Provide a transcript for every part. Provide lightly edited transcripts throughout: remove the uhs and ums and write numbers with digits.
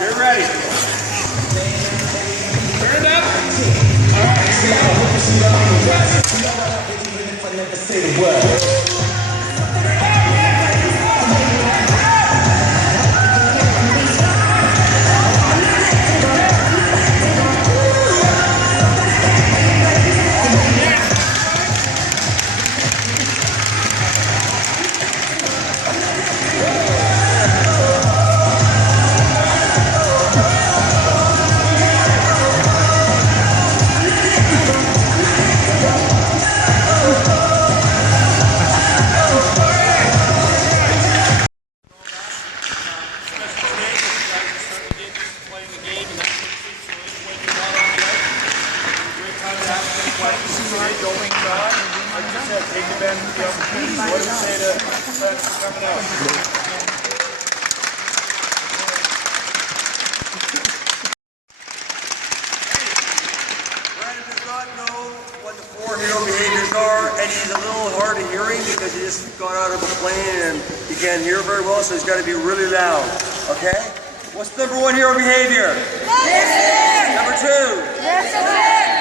You're ready. Turn it up. All right. H.E.R.O. behaviors are, and he's a little hard of hearing because he just got out of a plane and he can't hear very well, so he's got to be really loud. Okay? What's number one H.E.R.O. behavior? Listen. Number two? Listen.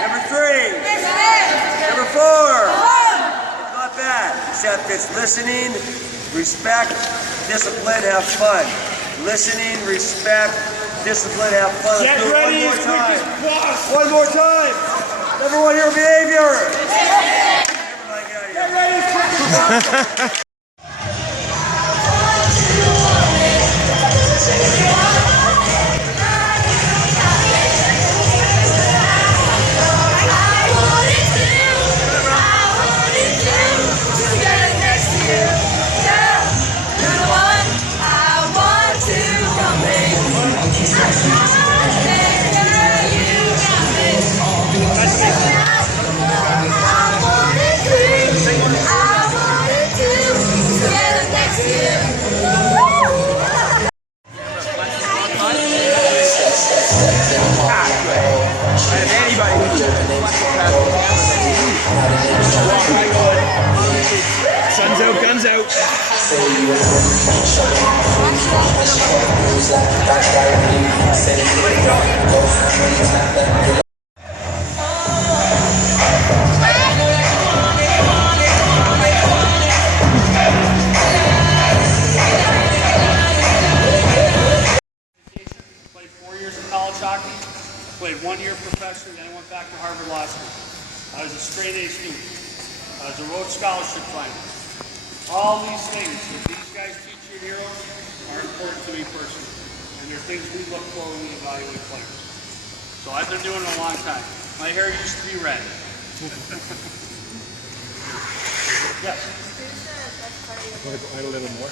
Number three? Listen. Number four? It's not bad, except it's listening, respect, discipline, have fun. Listening, respect, discipline, have fun. Get ready, one more time. One more time. Number one H.E.R.O. behavior. Get ready, quick as possible. Sun's out, guns out. Played 4 years of college hockey, played 1 year professionally, then I went back to Harvard Law School. I was a straight A student. I was a H.E.R.O.S scholarship finalist. All these things that these guys teach you at H.E.R.O.S are important to me personally. And they're things we look for when we evaluate players. So I've been doing it a long time. My hair used to be red. Yes? Want to add a little more?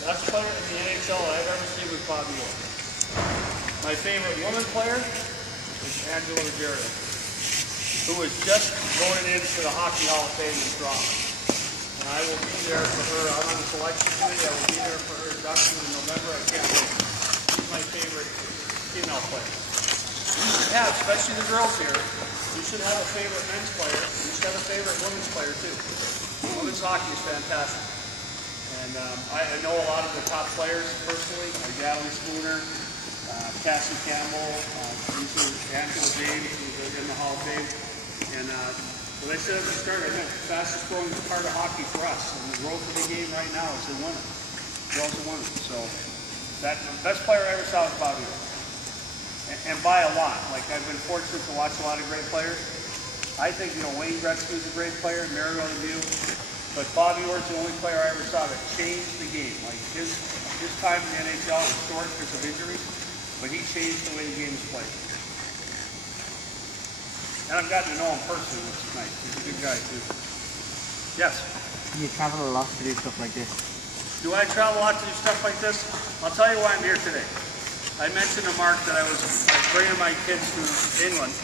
Best player in the NHL I've ever seen was Bobby Orr. My favorite woman player is Angela Ruggiero, who was just voted into the Hockey Hall of Fame in Toronto. And I will be there for her. I'm on the selection committee. I will be there for her induction in November. I can't wait. She's my favorite female player. You should have, especially the girls here, you should have a favorite men's player. You should have a favorite women's player too. Women's hockey is fantastic. And I know a lot of the top players personally, like Natalie Spooner, Cassie Campbell, Angela James, who's in the Hall of Fame. And what I said at the start, I think the fastest growing part of hockey for us, and the growth of the game right now is in women. Girls and women. So the best player I ever saw was Bobby Orr. And by a lot. Like, I've been fortunate to watch a lot of great players. I think, Wayne Gretzky was a great player, Mario Lemieux. But Bobby Orr is the only player I ever saw that changed the game. Like, his time in the NHL was short because of injuries, but he changed the way the game is played. And I've gotten to know him personally, which is nice. He's a good guy, too. Yes? You travel a lot to do stuff like this. Do I travel a lot to do stuff like this? I'll tell you why I'm here today. I mentioned to Mark that I was bringing my kids to England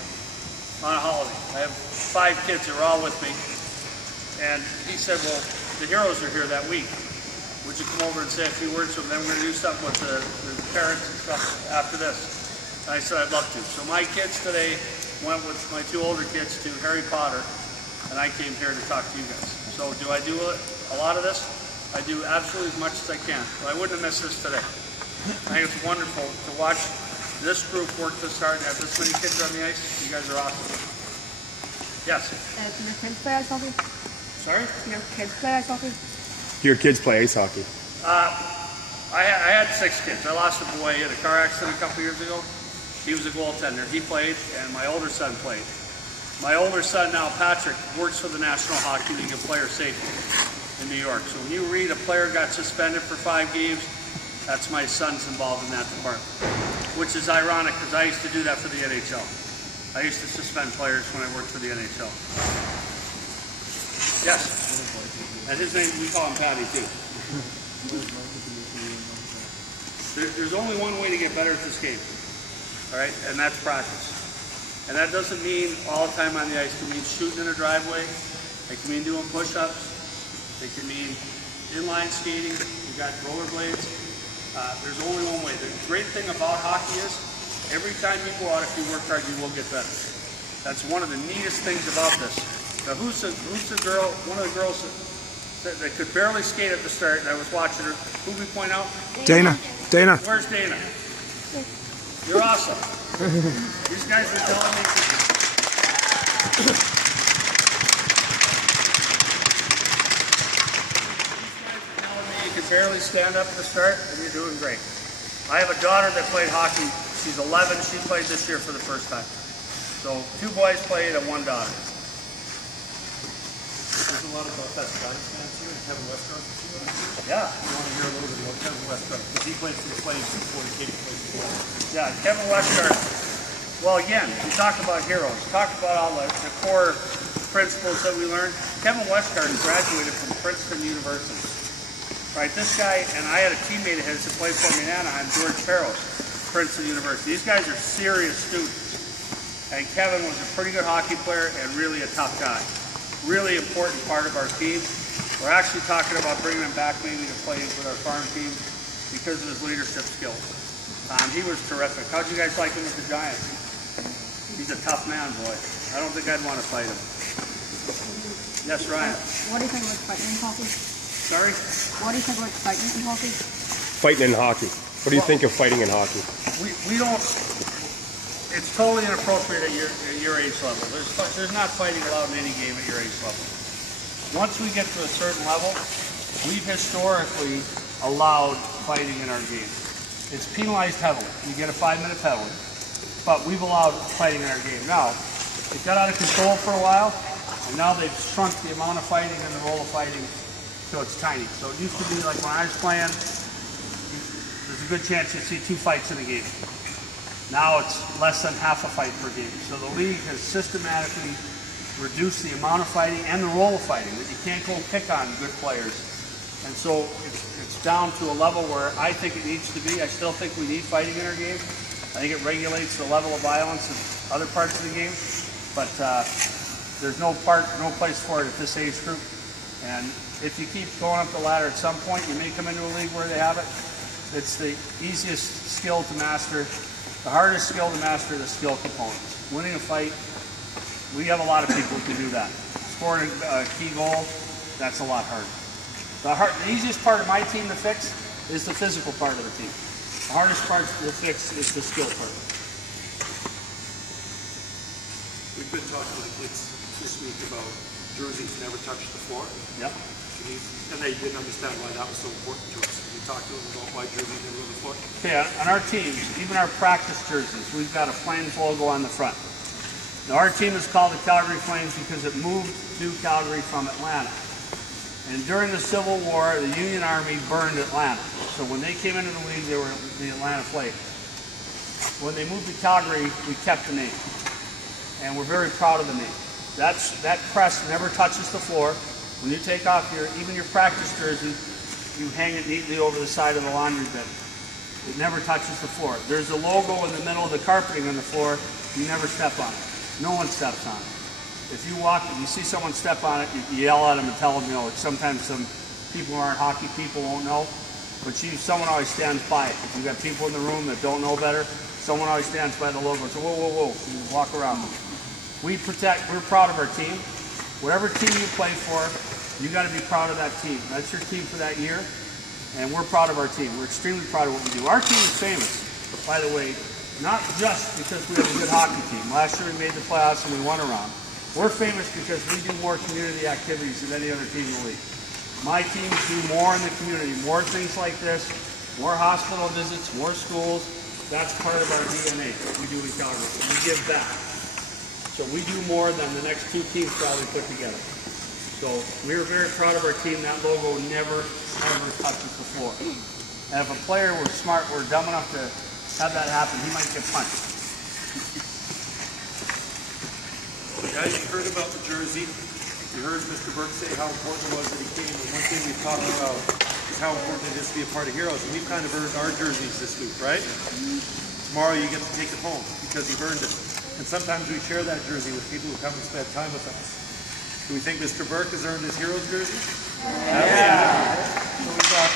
on a holiday. I have 5 kids who are all with me. And he said, well, the H.E.R.O.S are here that week. Would you come over and say a few words to them? Then we're going to do something with the parents and stuff after this. And I said, I'd love to. So my kids today went with my 2 older kids to Harry Potter, and I came here to talk to you guys. So do I do a lot of this? I do absolutely as much as I can. But I wouldn't have missed this today. I think it's wonderful to watch this group work this hard and have this many kids on the ice. You guys are awesome. Yes. Can your kids play ice hockey? Sorry? Can your kids play ice hockey? Your kids play ice hockey. I had 6 kids. I lost a boy in a car accident a couple years ago. He was a goaltender. He played, and my older son played. My older son now, Patrick, works for the National Hockey League in player safety in New York. So when you read a player got suspended for 5 games, that's my son's involved in that department. Which is ironic because I used to do that for the NHL. I used to suspend players when I worked for the NHL. Yes. And his name, we call him Patty too. There's only one way to get better at this game. All right, and that's practice. And that doesn't mean all the time on the ice. It can mean shooting in a driveway. It can mean doing push-ups. It can mean inline skating. You got rollerblades. There's only one way. The great thing about hockey is every time you go out, if you work hard, you will get better. That's one of the neatest things about this. Now, who's the girl? One of the girls that could barely skate at the start, and I was watching her. Who we point out? Dana. Where's Dana? You're awesome. These guys are telling me. You can barely stand up at the start, and you're doing great. I have a daughter that played hockey. She's 11. She played this year for the first time. So 2 boys played and 1 daughter. There's a lot about that Scottish fans here, and Kevin Westcott. Yeah. You want to hear a little bit about Kevin Westcott, because he played for the Flames before he came to play for the Flames. Yeah, Kevin H.E.R.O.S. Well, again, we talked about heroes. Talk about all the core principles that we learned. Kevin H.E.R.O.S. graduated from Princeton University. Right, this guy, and I had a teammate of his that played for me in Anaheim, H.E.R.O.S., Princeton University. These guys are serious students. And Kevin was a pretty good hockey player and really a tough guy. Really important part of our team. We're actually talking about bringing him back maybe to play with our farm team because of his leadership skills. He was terrific. How'd you guys like him with the Giants? He's a tough man, boy. I don't think I'd want to fight him. Yes, Ryan. What do you think about fighting in hockey? Sorry? What do you think about fighting in hockey? Fighting in hockey. What do you think of fighting in hockey? We don't. It's totally inappropriate at your age level. There's not fighting allowed in any game at your age level. Once we get to a certain level, we've historically allowed fighting in our game. It's penalized heavily. You get a 5-minute penalty, but we've allowed fighting in our game. Now, it got out of control for a while, and now they've shrunk the amount of fighting and the role of fighting so it's tiny. So it used to be like when I was playing, there's a good chance you'd see 2 fights in a game. Now it's less than half a fight per game. So the league has systematically reduced the amount of fighting and the role of fighting, that you can't go pick on good players. And so it's down to a level where I think it needs to be. I still think we need fighting in our game. I think it regulates the level of violence in other parts of the game. But there's no place for it at this age group. And if you keep going up the ladder, at some point you may come into a league where they have it. It's the easiest skill to master. The hardest skill to master the skill components. Winning a fight, we have a lot of people who can do that. Scoring a key goal, that's a lot harder. The easiest part of my team to fix is the physical part of the team. The hardest part to fix is the skill part. We've been talking to the kids this week about jerseys never touch the floor. Yep. And they didn't understand why that was so important to us. We talked to them about why jerseys never on the floor. Okay, on our teams, even our practice jerseys, we've got a Flames logo on the front. Now, our team is called the Calgary Flames because it moved to Calgary from Atlanta. And during the Civil War, the Union Army burned Atlanta. So when they came into the league, they were the Atlanta Flames. When they moved to Calgary, we kept the name. And we're very proud of the name. That crest never touches the floor. When you take off even your practice jersey, you hang it neatly over the side of the laundry bin. It never touches the floor. There's a logo in the middle of the carpeting on the floor. You never step on it. No one steps on it. If you walk and you see someone step on it, you yell at them and tell them, sometimes some people who aren't hockey people won't know, but someone always stands by it. If you've got people in the room that don't know better, someone always stands by the logo and says, whoa, whoa, whoa, you walk around. We're proud of our team. Whatever team you play for, you got to be proud of that team. That's your team for that year. And we're proud of our team. We're extremely proud of what we do. Our team is famous, by the way, not just because we have a good hockey team. Last year we made the playoffs and we won a round. We're famous because we do more community activities than any other team in the league. My teams do more in the community, more things like this, more hospital visits, more schools. That's part of our DNA, what we do in Calgary. We give back. So we do more than the next two teams probably put together. So we're very proud of our team. That logo never, ever touches the floor. And if a player were smart, were dumb enough to have that happen, he might get punched. Guys, you heard about the jersey. You heard Mr. Burke say how important it was that he came. And one thing we've talked about is how important it is to be a part of H.E.R.O.S. And we've kind of earned our jerseys this week, right? Tomorrow you get to take it home because you've earned it. And sometimes we share that jersey with people who come and spend time with us. Do we think Mr. Burke has earned his H.E.R.O.S jersey? Yeah. So we thought,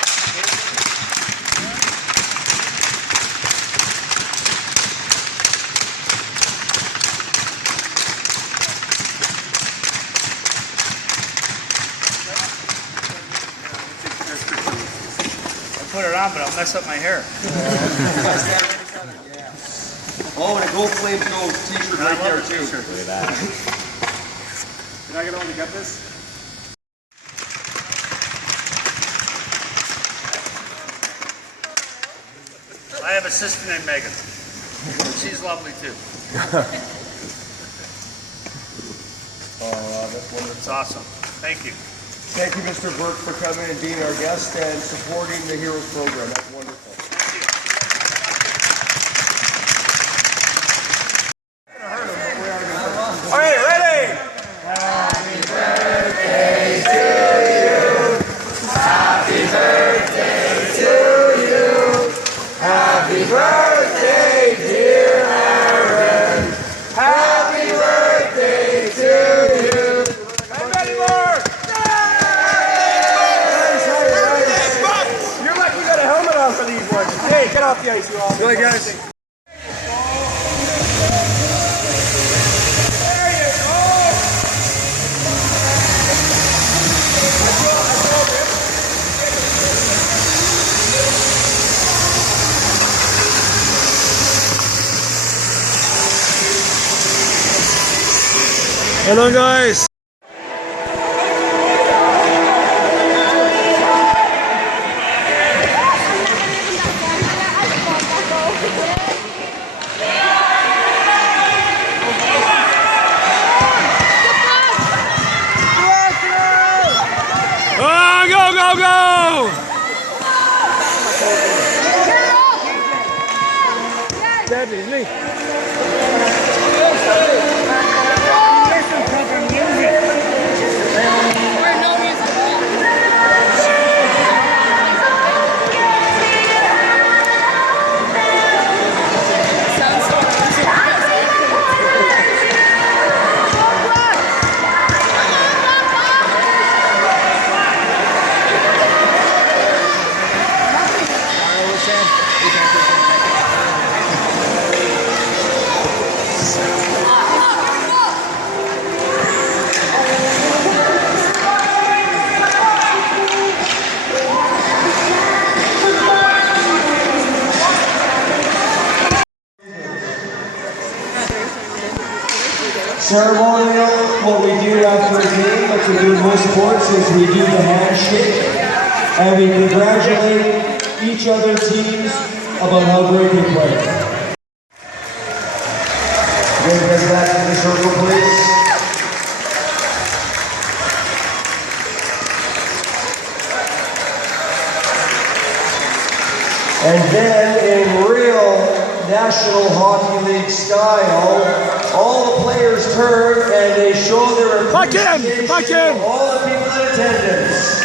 Put it on, but I'll mess up my hair. Oh, and a Gold Flames Gold t-shirt right there too. Look at that. can I get on to get this? I have a sister named Megan. She's lovely too. That's wonderful. It's awesome. Thank you. Thank you, Mr. Burke, for coming and being our guest and supporting the H.E.R.O.S program. That's wonderful. All right, ready? Happy birthday to you. Happy birthday to you. Happy birthday, dear Aaron. Happy birthday to you. I'm ready, Mark. You're lucky you got a helmet on for these ones. Hey, get off the ice, you all. Good, guys. Hello, guys. Oh, go, go, go! That is me. Ceremonial, what we do after a game, like we do in most sports, is we do the handshake and we congratulate each other teams about how great they play. Again, guys, back to the circle, please. And then in real National Hockey League style, all the players turn and they show their appreciation to all the people in attendance.